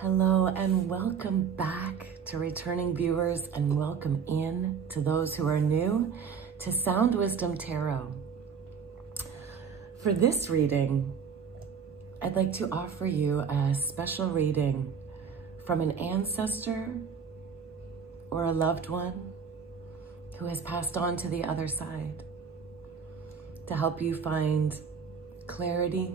Hello and welcome back to returning viewers, and welcome in to those who are new to Sound Wisdom Tarot. For this reading, I'd like to offer you a special reading from an ancestor or a loved one who has passed on to the other side, to help you find clarity,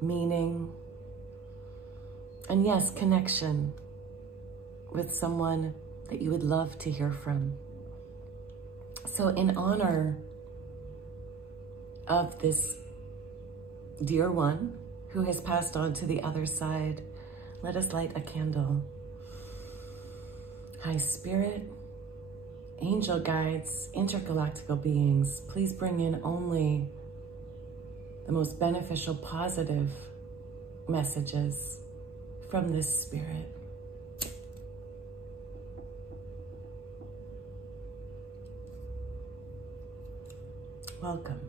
meaning, and yes, connection with someone that you would love to hear from. So in honor of this dear one who has passed on to the other side, let us light a candle. High Spirit, angel guides, intergalactical beings, please bring in only the most beneficial, positive messages from this spirit. Welcome.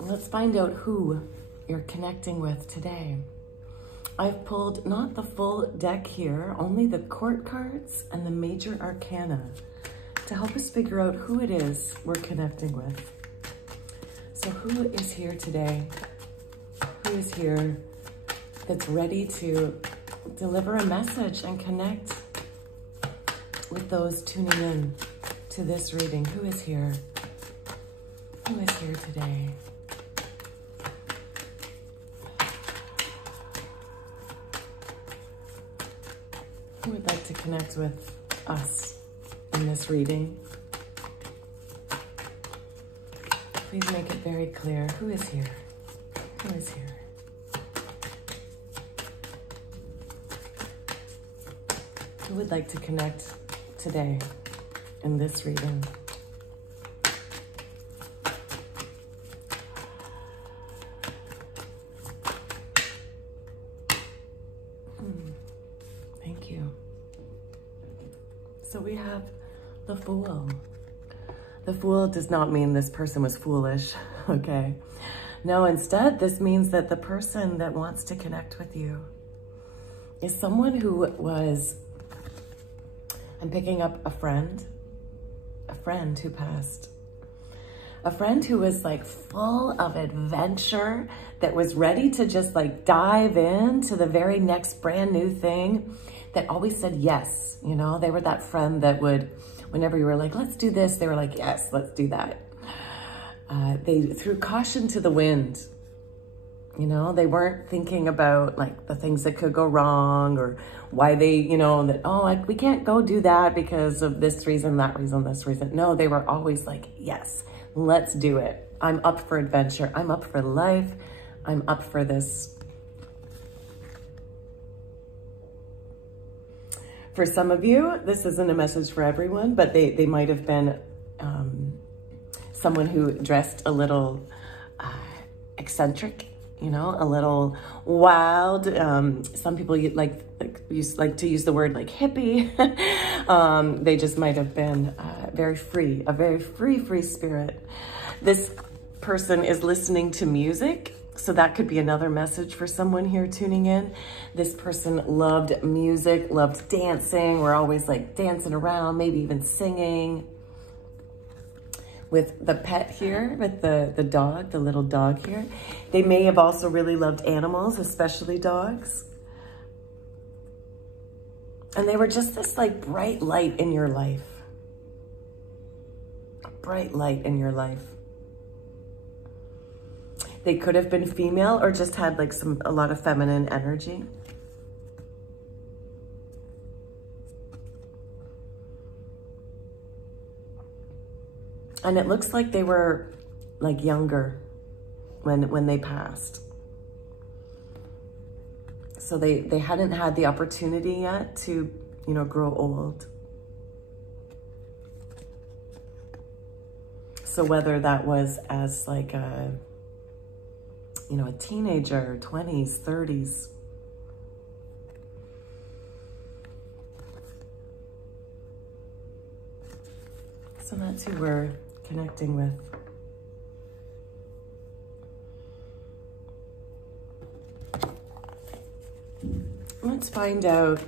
Let's find out who you're connecting with today. I've pulled not the full deck here, only the court cards and the major arcana to help us figure out who it is we're connecting with. So who is here today? Who is here that's ready to deliver a message and connect with those tuning in to this reading? Who is here? Who is here today? Who would like to connect with us in this reading? Please make it very clear. Who is here? Who is here? Who would like to connect today in this reading? Thank you. So we have the Fool. The Fool does not mean this person was foolish, okay? No, instead, this means that the person that wants to connect with you is someone who was, I'm picking up a friend who passed. A friend who was like full of adventure, that was ready to just like dive into the very next brand new thing, that always said yes. You know, they were that friend that would, whenever you were like, let's do this, they were like, yes, let's do that. They threw caution to the wind. You know, they weren't thinking about like the things that could go wrong, or why they, you know, that, oh, like we can't go do that because of this reason, that reason, this reason. No, they were always like, yes, let's do it. I'm up for adventure. I'm up for life. I'm up for this. For some of you, this isn't a message for everyone, but they might have been someone who dressed a little eccentric, you know, a little wild. Some people like to use the word like hippie. They just might have been very free, a very free spirit. This person is listening to music. So that could be another message for someone here tuning in. This person loved music, loved dancing. We're always like dancing around, maybe even singing. With the pet here, with the dog, the little dog here. They may have also really loved animals, especially dogs. And they were just this like bright light in your life. A bright light in your life. They could have been female or just had like a lot of feminine energy. And it looks like they were like younger when they passed. So they hadn't had the opportunity yet to, you know, grow old. So whether that was as like a, you know, a teenager, 20s, 30s. So that's who we're connecting with. Let's find out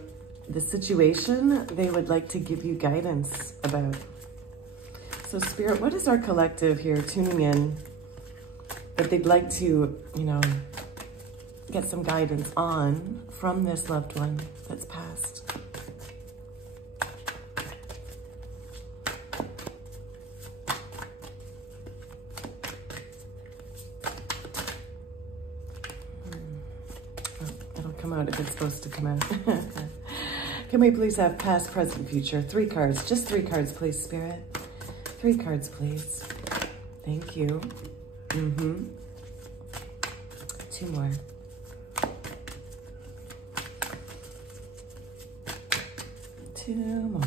the situation they would like to give you guidance about. So Spirit, what is our collective here tuning in that they'd like to, you know, get some guidance on from this loved one that's passed? It'll come out if it's supposed to come out. Can we please have past, present, future? 3 cards, just 3 cards, please, Spirit. 3 cards, please. Thank you. 2 more. 2 more.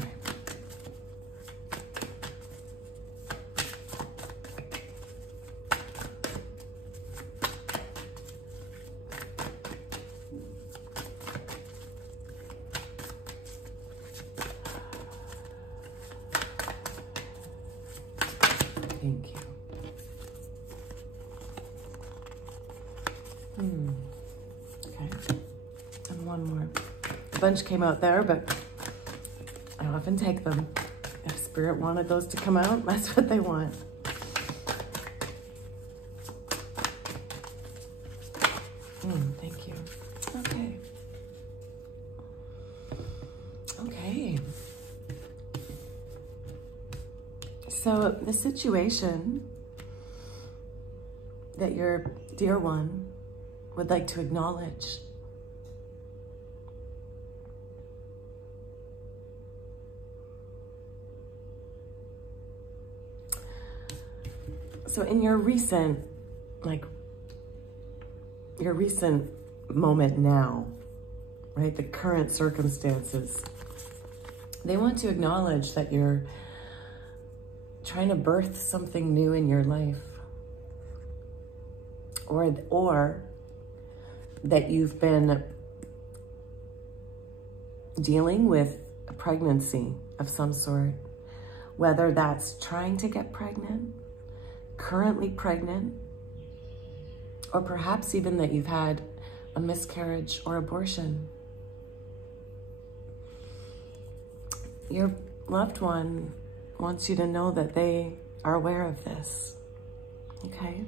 Thank you. Okay. And 1 more. A bunch came out there, but I often take them. If Spirit wanted those to come out, that's what they want. Thank you. Okay. Okay. So the situation that your dear one would like to acknowledge so in your recent moment now, right, the current circumstances, they want to acknowledge that you're trying to birth something new in your life, or that you've been dealing with a pregnancy of some sort, whether that's trying to get pregnant, currently pregnant, or perhaps even that you've had a miscarriage or abortion. Your loved one wants you to know that they are aware of this, okay?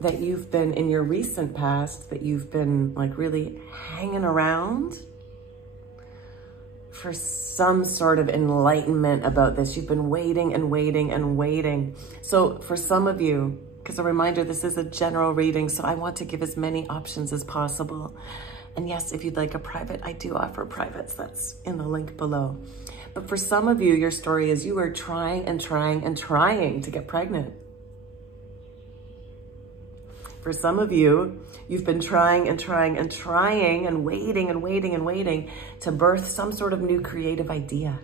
That you've been, in your recent past, that you've been like really hanging around for some sort of enlightenment about this. You've been waiting and waiting and waiting. So for some of you, because a reminder, this is a general reading, so I want to give as many options as possible. And yes, if you'd like a private, I do offer privates. That's in the link below. But for some of you, your story is you are trying and trying and trying to get pregnant. For some of you, you've been trying and trying and trying and waiting and waiting and waiting to birth some sort of new creative idea.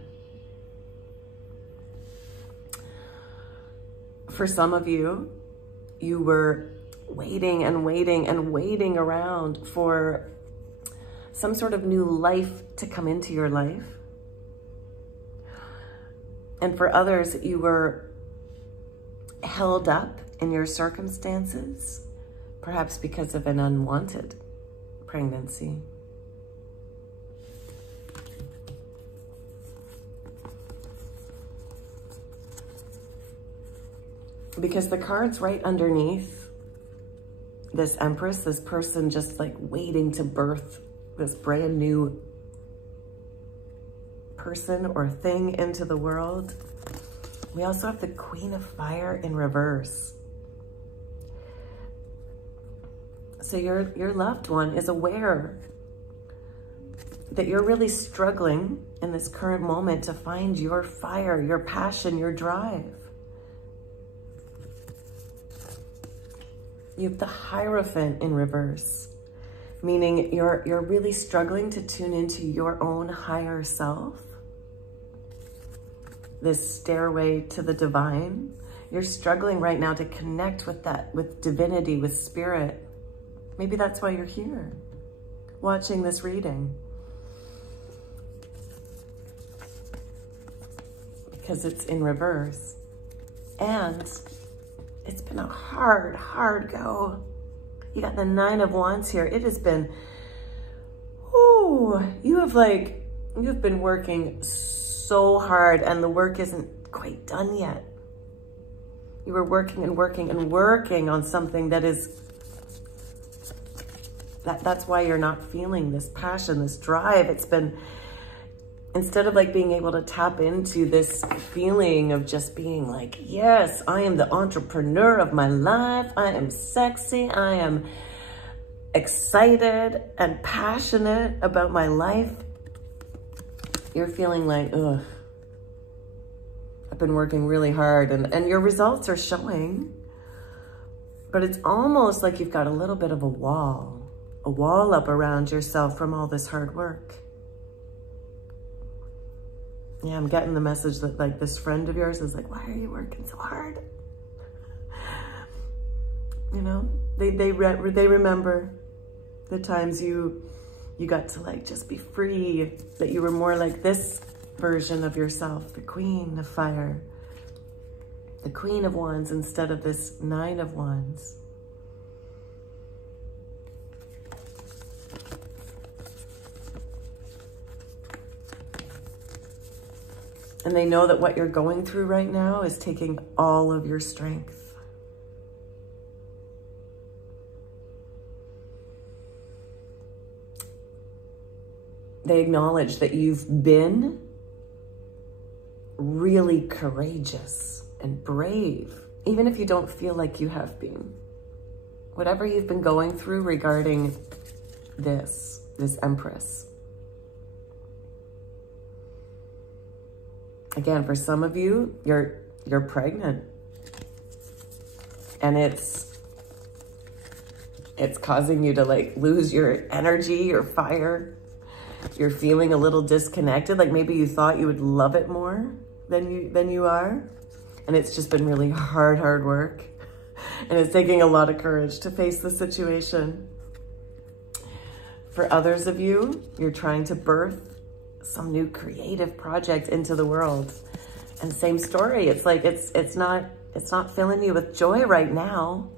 For some of you, you were waiting and waiting and waiting around for some sort of new life to come into your life. And for others, you were held up in your circumstances, perhaps because of an unwanted pregnancy. Because the cards right underneath this Empress, this person just like waiting to birth this brand new person or thing into the world. We also have the Queen of Fire in reverse. So your loved one is aware that you're really struggling in this current moment to find your fire, your passion, your drive. You have the Hierophant in reverse, meaning you're really struggling to tune into your own higher self. This stairway to the divine. You're struggling right now to connect with that, with divinity, with spirit. Maybe that's why you're here, watching this reading. Because it's in reverse. And it's been a hard go. You got the 9 of Wands here. It has been Oh, you've been working so hard and the work isn't quite done yet. You were working and working and working on something that's why you're not feeling this passion, this drive. It's been, instead of like being able to tap into this feeling of just being like, yes, I am the entrepreneur of my life. I am sexy. I am excited and passionate about my life. You're feeling like, ugh, I've been working really hard, and your results are showing, but it's almost like you've got a little bit of a wall up around yourself from all this hard work. Yeah, I'm getting the message that like this friend of yours is like, why are you working so hard? You know, they remember the times you got to like just be free, that you were more like this version of yourself, the Queen of Fire, the Queen of Wands instead of this Nine of Wands. And they know that what you're going through right now is taking all of your strength. They acknowledge that you've been really courageous and brave, even if you don't feel like you have been. Whatever you've been going through regarding this Empress. Again, for some of you, you're pregnant, and it's causing you to like lose your energy, your fire. You're feeling a little disconnected, like maybe you thought you would love it more than you are, and it's just been really hard work, and it's taking a lot of courage to face the situation. For others of you, you're trying to birth some new creative project into the world, and same story. It's like it's not filling you with joy right now.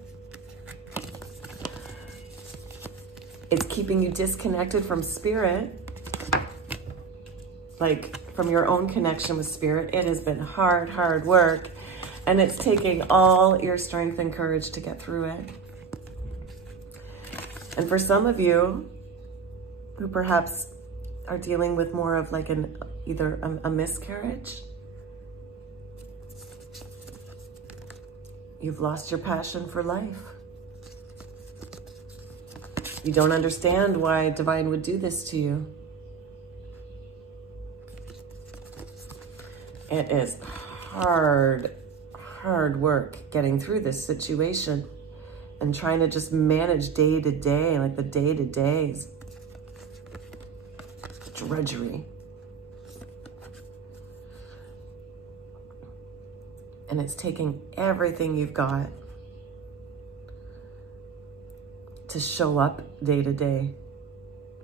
It's keeping you disconnected from spirit, like from your own connection with spirit. It has been hard work, and it's taking all your strength and courage to get through it. And for some of you who perhaps are dealing with more of like either a miscarriage, you've lost your passion for life. You don't understand why Divine would do this to you. It is hard work getting through this situation and trying to just manage day to day, like the day to days. Drudgery. And it's taking everything you've got to show up day to day.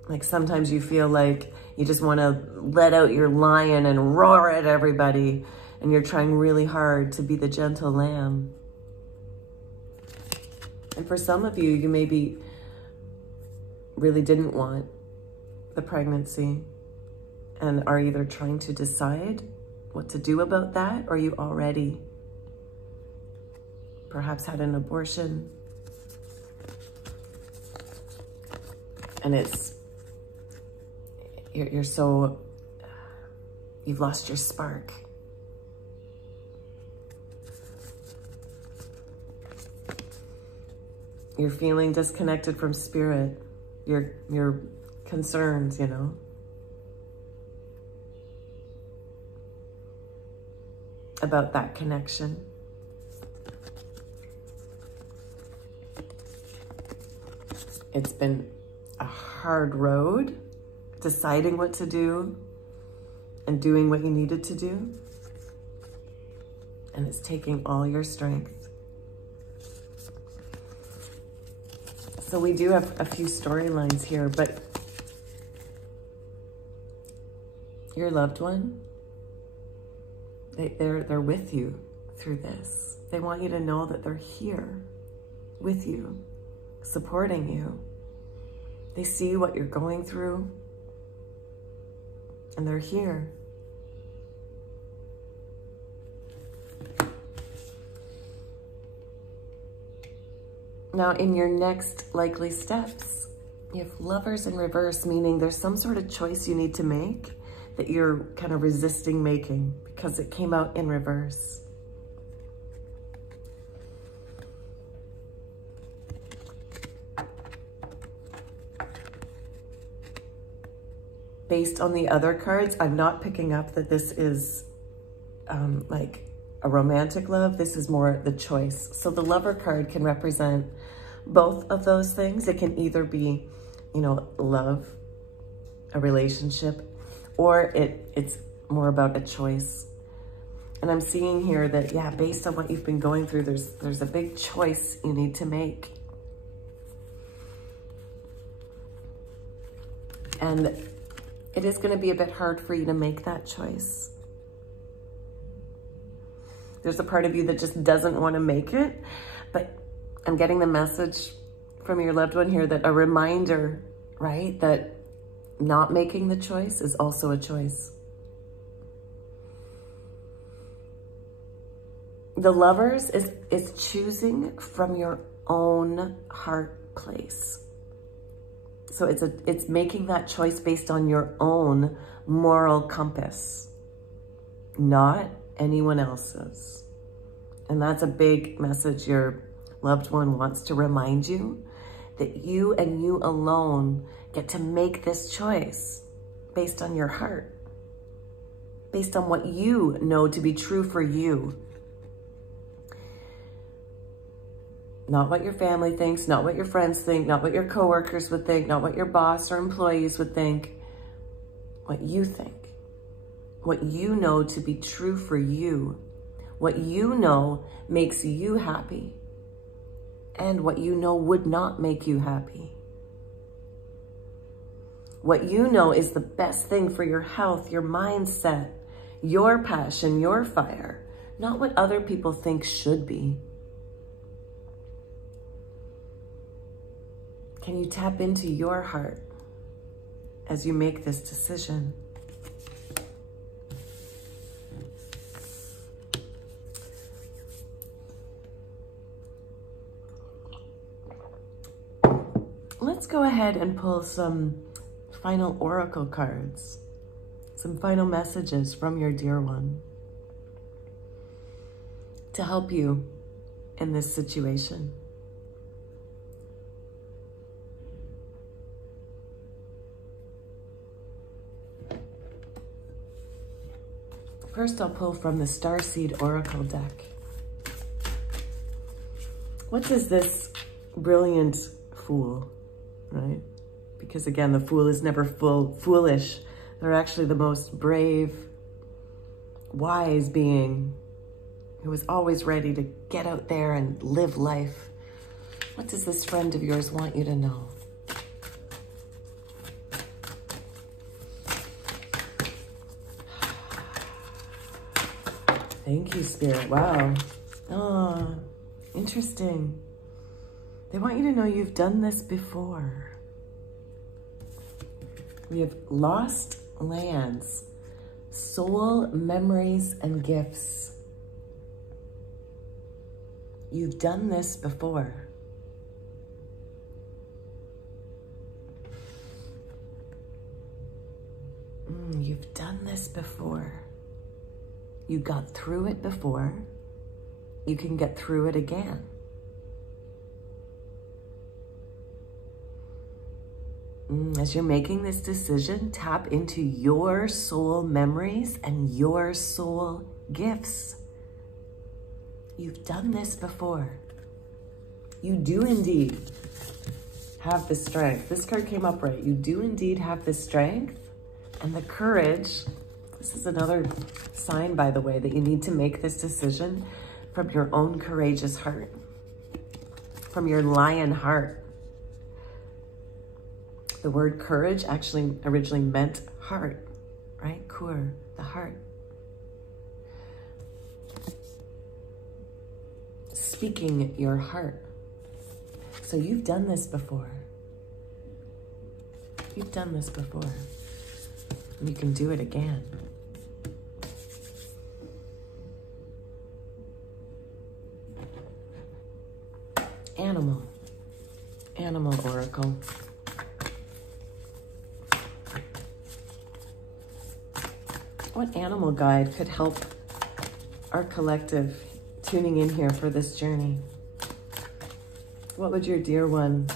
Like sometimes you feel like you just want to let out your lion and roar at everybody, and you're trying really hard to be the gentle lamb. And for some of you, you maybe really didn't want the pregnancy and are either trying to decide what to do about that, or you already perhaps had an abortion, and you've lost your spark. You're feeling disconnected from spirit, your concerns, you know. About that connection. It's been a hard road, deciding what to do and doing what you needed to do. And it's taking all your strength. So we do have a few storylines here, but your loved one, they're with you through this. They want you to know that they're here with you, supporting you. They see what you're going through, and they're here. Now, in your next likely steps, you have Lovers in reverse, meaning there's some sort of choice you need to make that you're kind of resisting making because it came out in reverse. Based on the other cards, I'm not picking up that this is like a romantic love. This is more the choice. So the Lover card can represent both of those things. It can either be, you know, love, a relationship, or it's more about a choice. And I'm seeing here that, yeah, based on what you've been going through, there's a big choice you need to make. And it is going to be a bit hard for you to make that choice. There's a part of you that just doesn't want to make it, but I'm getting the message from your loved one here that a reminder, right, that not making the choice is also a choice. The Lovers is choosing from your own heart place. So it's making that choice based on your own moral compass, not anyone else's. And that's a big message your loved one wants to remind you, that you and you alone get to make this choice based on your heart, based on what you know to be true for you. Not what your family thinks, not what your friends think, not what your coworkers would think, not what your boss or employees would think. What you think. What you know to be true for you. What you know makes you happy. And what you know would not make you happy. What you know is the best thing for your health, your mindset, your passion, your fire. Not what other people think should be. Can you tap into your heart as you make this decision? Let's go ahead and pull some final oracle cards, some final messages from your dear one to help you in this situation. First, I'll pull from the Starseed Oracle deck. What does this brilliant Fool, right? Because again, the Fool is never foolish. They're actually the most brave, wise being who is always ready to get out there and live life. What does this friend of yours want you to know? Thank you, Spirit. Wow. Oh, interesting. They want you to know you've done this before. We have lost lands, soul, memories, and gifts. You've done this before. You've done this before. You got through it before. You can get through it again. As you're making this decision, tap into your soul memories and your soul gifts. You've done this before. You do indeed have the strength. This card came up right. You do indeed have the strength and the courage. This is another sign, by the way, that you need to make this decision from your own courageous heart, from your lion heart. The word courage actually originally meant heart, right? Kur, the heart. Speaking your heart. So you've done this before. You've done this before. And you can do it again. Animal oracle. What animal guide could help our collective tuning in here for this journey? What would your dear one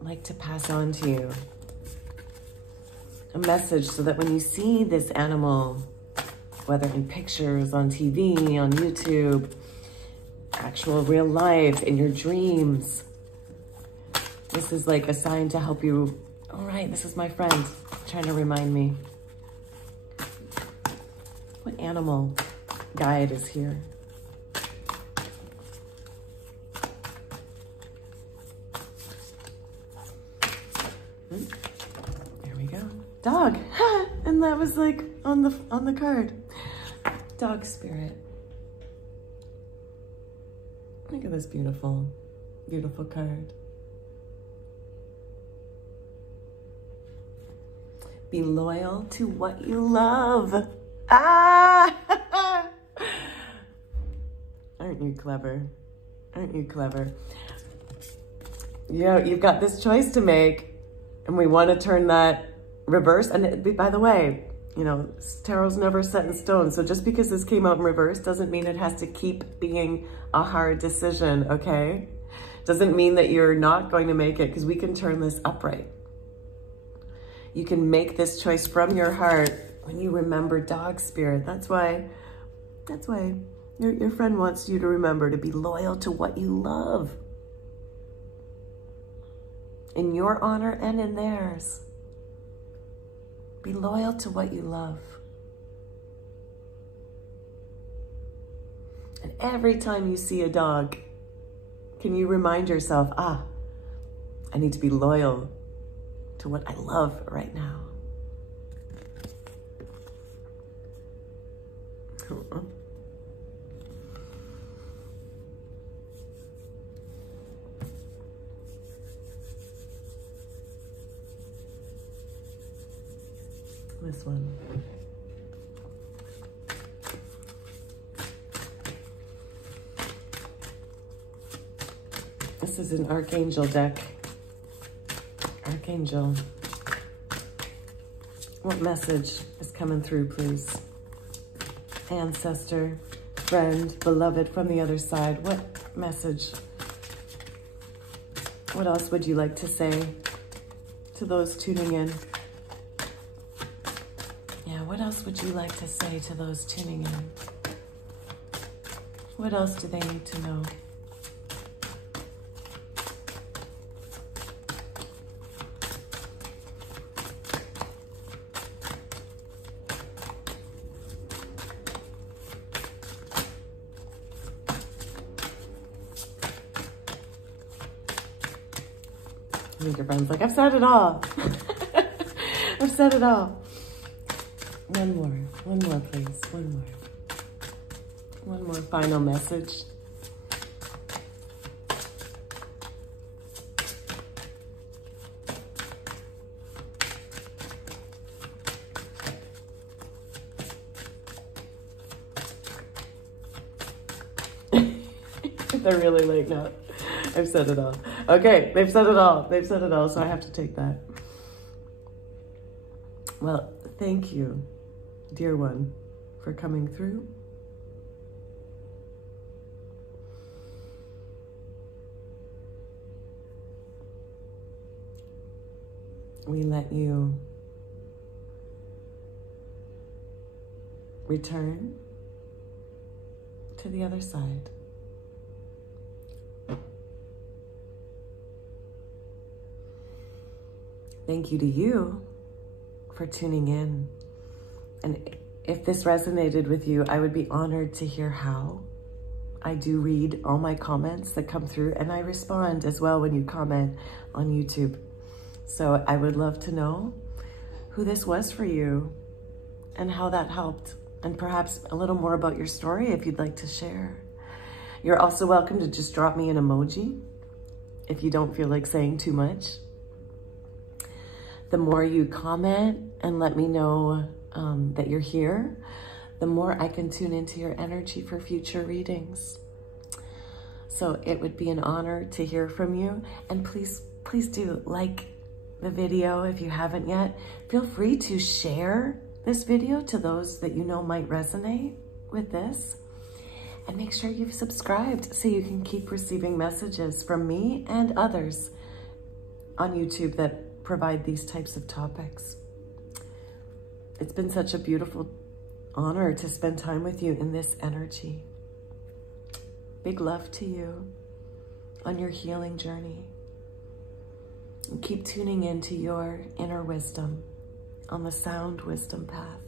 like to pass on to you? A message so that when you see this animal, whether in pictures, on TV, on YouTube, actual real life, in your dreams, this is like a sign to help you. All right, this is my friend trying to remind me. What animal guide is here? There we go. Dog. And that was like on the card. Dog spirit. Look at this beautiful, beautiful card. Be loyal to what you love. Ah! Aren't you clever? Aren't you clever? Yeah, you've got this choice to make, and we want to turn that reverse. And by the way, you know, tarot's never set in stone. So just because this came out in reverse doesn't mean it has to keep being a hard decision, okay? Doesn't mean that you're not going to make it, because we can turn this upright. You can make this choice from your heart when you remember dog spirit. That's why your friend wants you to remember to be loyal to what you love. In your honor and in theirs. Be loyal to what you love. And every time you see a dog, can you remind yourself, I need to be loyal to what I love right now. This one. This is an Archangel deck. Archangel. What message is coming through, please? Ancestor, friend, beloved from the other side. What message? What else would you like to say to those tuning in? Yeah, what else would you like to say to those tuning in? What else do they need to know? I think your friend's like, I've said it all. I've said it all. One more, please. One more final message. They're really like, no, I've said it all. Okay, they've said it all. They've said it all, so I have to take that. Well, thank you, dear one, for coming through. We let you return to the other side. Thank you to you for tuning in. And if this resonated with you, I would be honored to hear how. I do read all my comments that come through, and I respond as well when you comment on YouTube. So I would love to know who this was for you and how that helped, and perhaps a little more about your story if you'd like to share. You're also welcome to just drop me an emoji if you don't feel like saying too much. The more you comment and let me know that you're here, the more I can tune into your energy for future readings. So it would be an honor to hear from you. And please do like the video if you haven't yet. Feel free to share this video to those that you know might resonate with this. And make sure you've subscribed so you can keep receiving messages from me and others on YouTube that provide these types of topics. It's been such a beautiful honor to spend time with you in this energy. Big love to you on your healing journey. And keep tuning into your inner wisdom on the sound wisdom path.